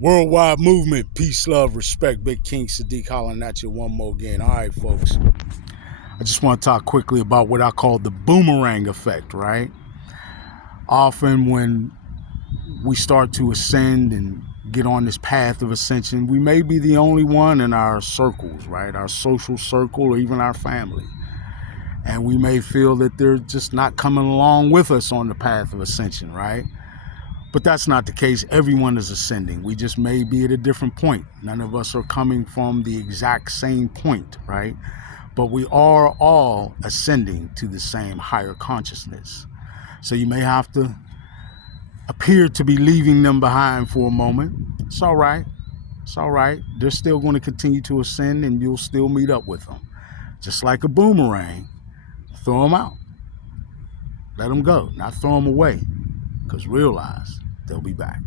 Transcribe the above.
Worldwide movement, peace, love, respect. Big King Sadiq hollering at you one more again. All right, folks. I just want to talk quickly about what I call the boomerang effect, right? Often when we start to ascend and get on this path of ascension, we may be the only one in our circles, right? Our social circle or even our family. And we may feel that they're just not coming along with us on the path of ascension, right? But that's not the case. Everyone is ascending. We just may be at a different point. None of us are coming from the exact same point, right? But we are all ascending to the same higher consciousness. So you may have to appear to be leaving them behind for a moment. It's all right. It's all right. They're still going to continue to ascend and you'll still meet up with them. Just like a boomerang, throw them out. Let them go, not throw them away, because realize they'll be back.